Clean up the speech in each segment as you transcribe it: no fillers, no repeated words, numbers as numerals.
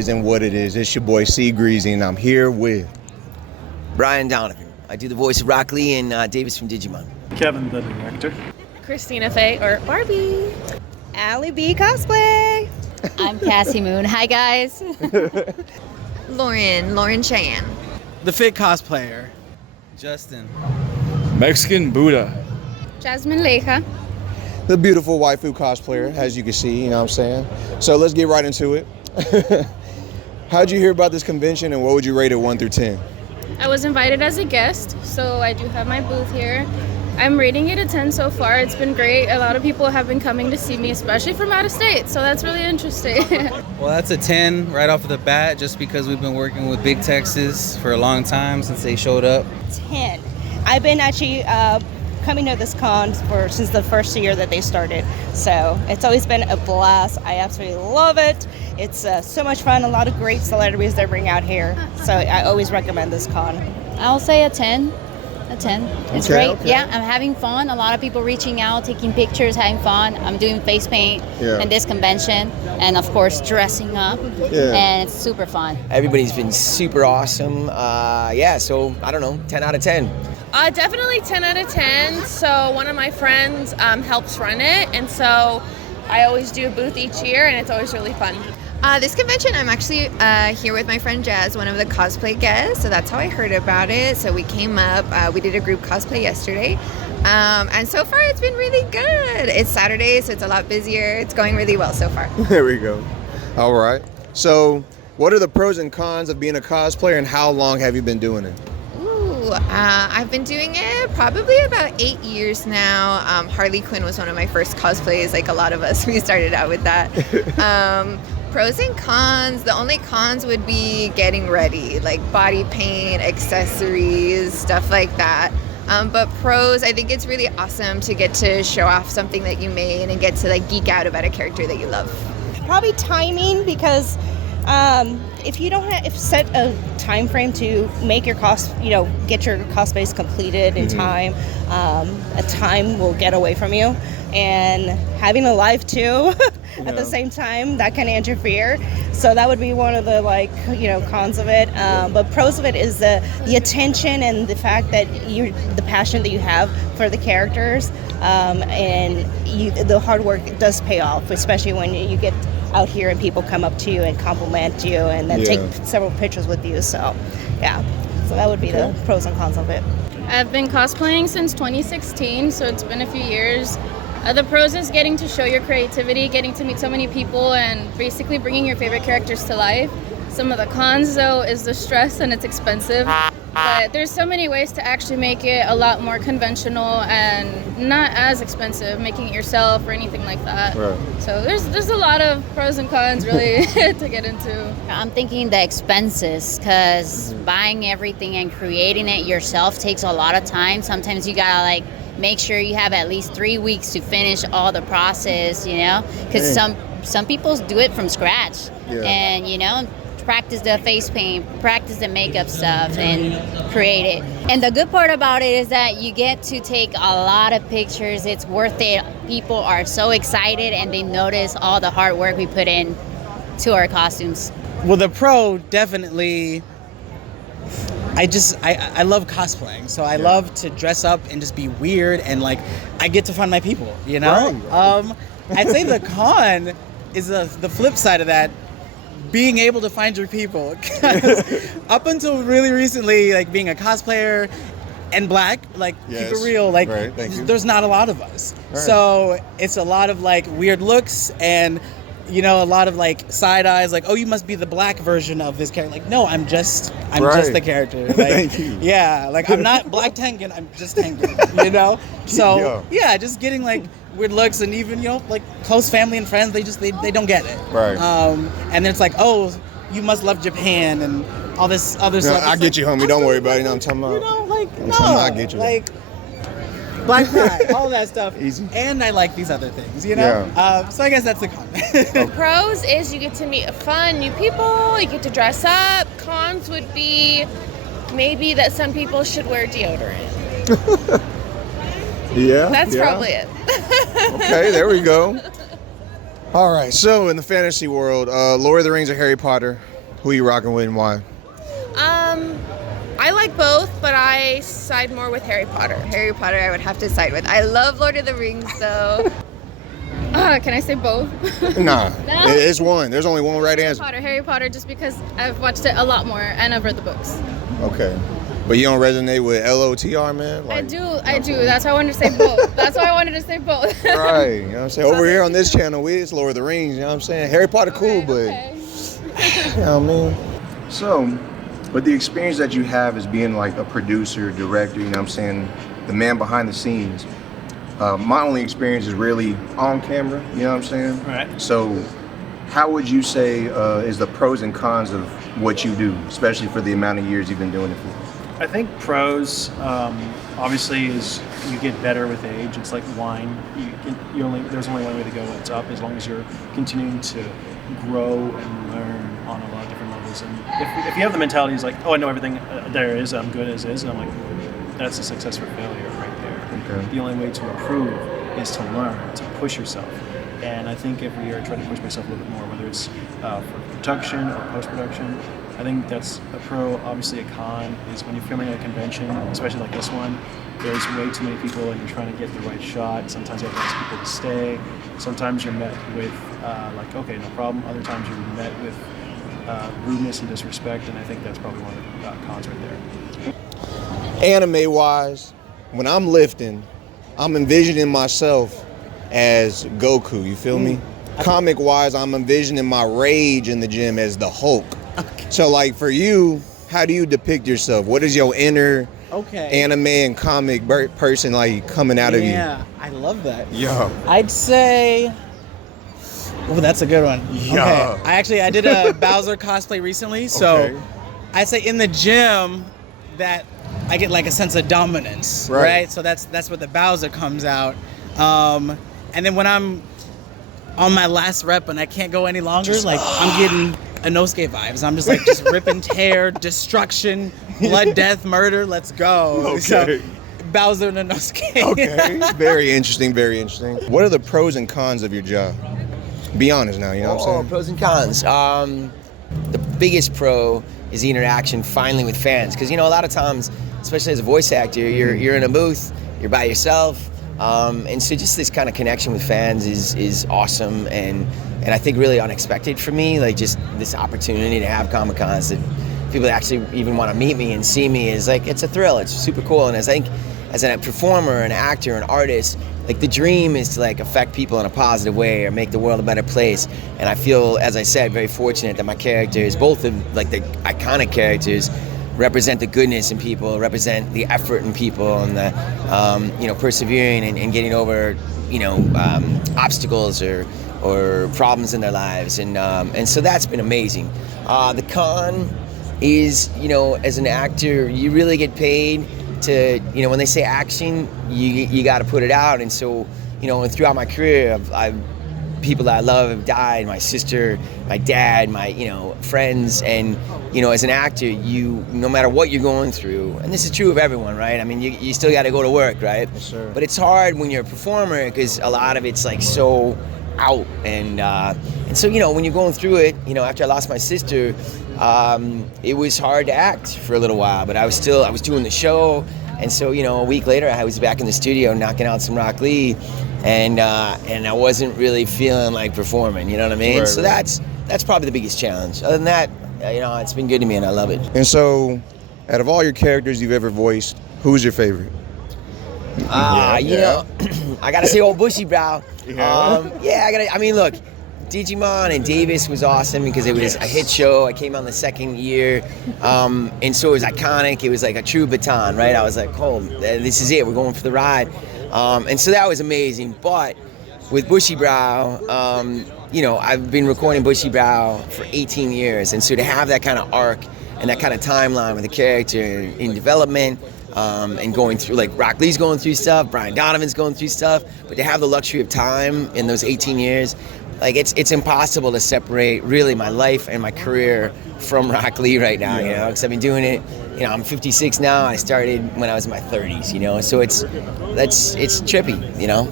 is and what it is. It's your boy C Greasy, and I'm here with Brian Donovan. I do the voice of Rocklee and Davis from Digimon. Kevin, the director. Christina Faye, or Barbie. Allie B. Cosplay. I'm Cassie Moon. Hi, guys. Lauren Cheyenne. The Fit Cosplayer. Justin. Mexican Buddha. Jasmine Leija. the beautiful waifu cosplayer, as you can see, you know what I'm saying? So let's get right into it. How'd you hear about this convention, and what would you rate it 1 through 10? I was invited as a guest, so I do have my booth here. I'm rating it a 10 so far. It's been great. A lot of people have been coming to see me, especially from out of state, so that's really interesting. Well, that's a 10 right off the bat, just because we've been working with Big Texas for a long time since they showed up. 10. I've been actually coming to this con since the first year that they started, so it's always been a blast. I absolutely love it. It's so much fun. A lot of great celebrities they bring out here, so I always recommend this con. I'll say a 10. A 10. It's Okay, great. okay. Yeah, I'm having fun. A lot of people reaching out, taking pictures, having fun. I'm doing face paint in this convention, and of course dressing up. And it's super fun. Everybody's been super awesome. So I don't know, 10 out of 10. Definitely 10 out of 10. So one of my friends helps run it, and so I always do a booth each year, and it's always really fun. This convention, I'm actually here with my friend Jazz, one of the cosplay guests, so that's how I heard about it. So we came up, we did a group cosplay yesterday, and so far it's been really good. It's Saturday, so it's a lot busier. It's going really well so far. There we go. All right. So what are the pros and cons of being a cosplayer, and how long have you been doing it? I've been doing it probably about 8 years now. Harley Quinn was one of my first cosplays, like a lot of us, we started out with that. Pros and cons, the only cons would be getting ready, like body paint, accessories, stuff like that. But pros, I think it's really awesome to get to show off something that you made and get to like geek out about a character that you love. Probably timing, because if you don't set a time frame to make your get your cosplays completed in time, a time will get away from you. And having a life too at the same time, that can interfere. So that would be one of the cons of it. But pros of it is the attention and the fact that the passion that you have for the characters, and the hard work does pay off, especially when you get out here and people come up to you and compliment you and then take several pictures with you. So that would be the pros and cons of it. I've been cosplaying since 2016, so it's been a few years. The pros is getting to show your creativity, getting to meet so many people, and basically bringing your favorite characters to life. Some of the cons, though, is the stress, and it's expensive. But there's so many ways to actually make it a lot more conventional and not as expensive, making it yourself or anything like that. Right. So there's a lot of pros and cons, really, to get into. I'm thinking the expenses, because buying everything and creating it yourself takes a lot of time. Sometimes you gotta make sure you have at least 3 weeks to finish all the process, because some people do it from scratch, and practice the face paint, practice the makeup stuff, and create it. And the good part about it is that you get to take a lot of pictures. It's worth it. People are so excited, and they notice all the hard work we put in to our costumes. Well, the pro, definitely, I love cosplaying, so I love to dress up and just be weird, and I get to find my people, Right. I'd say the con is the flip side of that, being able to find your people. 'Cause up until really recently, being a cosplayer and black, keep it real, there's not a lot of us. Right. So it's a lot of weird looks and a lot of side eyes, oh, you must be the black version of this character. No, I'm just the character. Thank you. Yeah, I'm not Black Tengen, I'm just Tengen, So just getting weird looks, and even close family and friends, they don't get it. Right. And then it's oh, you must love Japan and all this other stuff. I get you, homie. Don't worry about it. I'm talking about. I get you. Black pride, all that stuff. Easy. And I like these other things, so I guess that's the con. Pros is you get to meet fun new people, you get to dress up. Cons would be maybe that some people should wear deodorant. That's probably it. Okay, there we go. All right, so in the fantasy world, Lord of the Rings or Harry Potter, Who you rocking with and why? I like both, but I side more with Harry Potter. Harry Potter I would have to side with. I love Lord of the Rings though. Can I say both? Nah, it's one. There's only one right answer. Harry Potter, just because I've watched it a lot more and I've read the books. Okay. But you don't resonate with LOTR, man? I do. That's why I wanted to say both. That's why I wanted to say both. Right, you know what I'm saying? Over here on this channel, it's Lord of the Rings, you know what I'm saying? Harry Potter cool, but, you know what I mean? So, but the experience that you have as being like a producer, director, you know what I'm saying, the man behind the scenes, my only experience is really on camera, you know what I'm saying? Right. So, how would you say is the pros and cons of what you do, especially for the amount of years you've been doing it for? I think pros, obviously, is you get better with age. It's like wine. There's only one way to go. It's up, as long as you're continuing to grow and learn on a lot of different levels. And if you have the mentality, is like, oh, I know everything there is. I'm good as is. And I'm like, that's a success or failure right there. Okay. The only way to improve is to learn, to push yourself. And I think every year I try to push myself a little bit more, whether it's for production or post-production. I think that's a pro. Obviously a con is when you're filming at a convention, especially like this one, there's way too many people and you're trying to get the right shot. Sometimes you have to ask people to stay. Sometimes you're met with like, okay, no problem. Other times you're met with rudeness and disrespect, and I think that's probably one of the cons right there. Anime-wise, when I'm lifting, I'm envisioning myself as Goku, you feel me? Comic-wise, I'm envisioning my rage in the gym as the Hulk. Okay. So, like, for you, how do you depict yourself? What is your inner anime and comic person, like, coming out of you? Yeah, I love that. Yeah. I'd say... Oh, that's a good one. Yeah. Okay. I did a Bowser cosplay recently, so I'd say in the gym that I get like a sense of dominance, right? So that's where the Bowser comes out. And then when I'm on my last rep and I can't go any longer, I'm getting Inosuke vibes. I'm just like ripping tear, destruction, blood, death, murder. Let's go. Okay. So, Bowser and Inosuke. Okay. Very interesting, very interesting. What are the pros and cons of your job? Be honest now, you know what I'm saying? Pros and cons. The biggest pro is the interaction finally with fans. Because, a lot of times, especially as a voice actor, you're in a booth, you're by yourself. And so just this kind of connection with fans is awesome and I think really unexpected for me. Like just this opportunity to have Comic-Cons that people actually even want to meet me and see me is like, it's a thrill. It's super cool. And I think as a performer, an actor, an artist, like the dream is to like affect people in a positive way or make the world a better place. And I feel, as I said, very fortunate that my characters, both of like the iconic characters, represent the goodness in people, represent the effort in people, and the persevering and getting over obstacles or problems in their lives, and so that's been amazing. The con is as an actor you really get paid to when they say action you got to put it out, and so throughout my career I've people that I love have died, my sister, my dad, my friends, and as an actor no matter what you're going through, and this is true of everyone, right? I mean you still got to go to work, right? Yes, sir. But it's hard when you're a performer because a lot of it's like so out, and so when you're going through it, after I lost my sister, it was hard to act for a little while, but I was doing the show, and so a week later I was back in the studio knocking out some Rocklee, and I wasn't really feeling like performing, you know what I mean? Right, so right. that's probably the biggest challenge. Other than that, it's been good to me and I love it. And so, out of all your characters you've ever voiced, who's your favorite? I gotta say old Bushy Brow. Yeah. Look, Digimon and Davis was awesome because it was a hit show. I came out in the second year, and so it was iconic. It was like a true baton, right? I was like, oh, this is it. We're going for the ride. And so that was amazing. But with Bushy Brow, I've been recording Bushy Brow for 18 years. And so to have that kind of arc and that kind of timeline with the character in development, and going through, like Rocklee's going through stuff, Brian Donovan's going through stuff, but to have the luxury of time in those 18 years, like it's impossible to separate really my life and my career from Rocklee right now, because I've been doing it, I'm 56 now, I started when I was in my 30s, so it's trippy,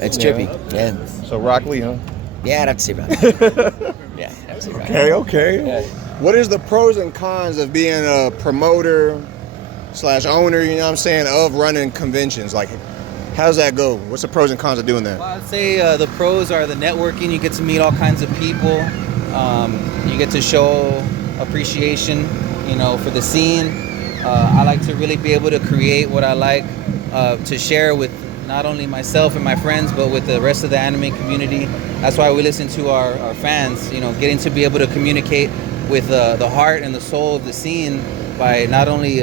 it's trippy, yeah. So Rocklee, huh? Yeah, I'd have to say Rocklee. Yeah, I'd have to say Rocklee. Okay. Yeah. What is the pros and cons of being a promoter / owner, you know what I'm saying, of running conventions? Like, how does that go? What's the pros and cons of doing that? Well, I'd say the pros are the networking. You get to meet all kinds of people. You get to show appreciation, you know, for the scene. I like to really be able to create what I like to share with not only myself and my friends, but with the rest of the anime community. That's why we listen to our fans, you know, getting to be able to communicate with the heart and the soul of the scene by not only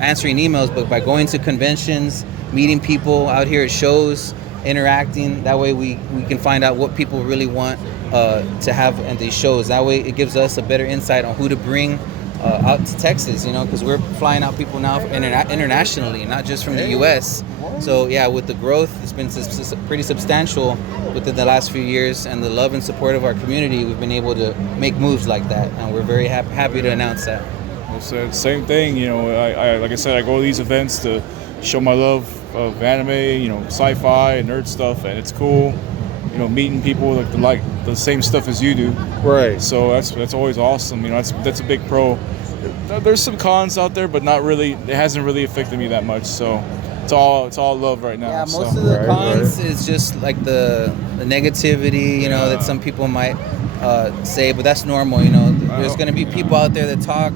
answering emails, but by going to conventions, meeting people out here at shows, interacting. That way we can find out what people really want to have at these shows. That way it gives us a better insight on who to bring out to Texas, you know, because we're flying out people now internationally, not just from the U.S. So yeah, with the growth, it's been pretty substantial within the last few years, and the love and support of our community, we've been able to make moves like that, and we're very happy to announce that. So same thing, you know, I like I said, I go to these events to show my love of anime, you know, sci-fi and nerd stuff, and it's cool, you know, meeting people that like the same stuff as you do. Right. So that's always awesome, you know, that's a big pro. There's some cons out there, but not really, it hasn't really affected me that much, so it's all love right now. Yeah, most so. of the cons is just like the negativity, you know, that some people might say, but that's normal, you know. There's going to be people out there that talk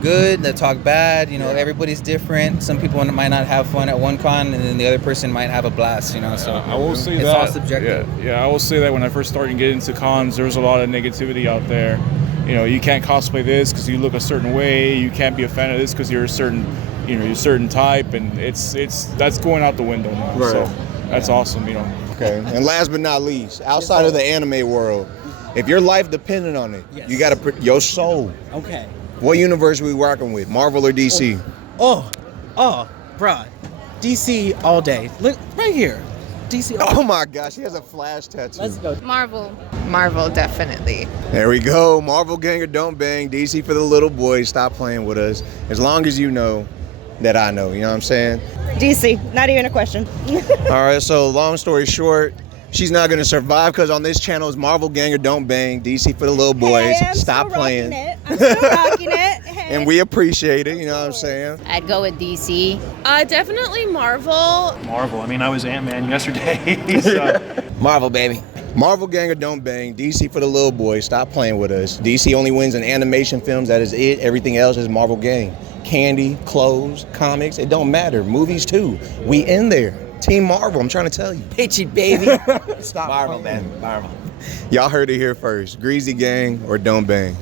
good, that talk bad, you know, everybody's different. Some people might not have fun at one con, and then the other person might have a blast, you know, so I will say it's that, all subjective. Yeah, I will say that when I first started getting into cons, there was a lot of negativity out there. You know, you can't cosplay this because you look a certain way, you can't be a fan of this because you're a certain, you know, you're a certain type, and that's going out the window now. Right. So that's awesome, you know. Okay, and last but not least, outside of the anime world, if your life depended on it, you got to put your soul. Okay. What universe are we working with, Marvel or DC? Oh, bruh. DC all day. Look, right here. DC all day. Oh my gosh, he has a Flash tattoo. Let's go. Marvel. Marvel, definitely. There we go. Marvel gang or don't bang. DC for the little boys. Stop playing with us. As long as you know that I know. You know what I'm saying? DC, not even a question. All right, so long story short, she's not going to survive because on this channel is Marvel gang or don't bang. DC for the little boys. Hey, I'm Stop still playing. rocking it. I'm still rocking it. Hey. And we appreciate it. You know what I'm saying? I'd go with DC. Definitely Marvel. Marvel. I mean, I was Ant-Man yesterday. So. Marvel, baby. Marvel gang or don't bang. DC for the little boys. Stop playing with us. DC only wins in animation films. That is it. Everything else is Marvel gang. Candy, clothes, comics. It don't matter. Movies too. We in there. Team Marvel. I'm trying to tell you. Pitch it, baby. Stop Marvel, man. Marvel. Y'all heard it here first. Greasy gang or don't bang.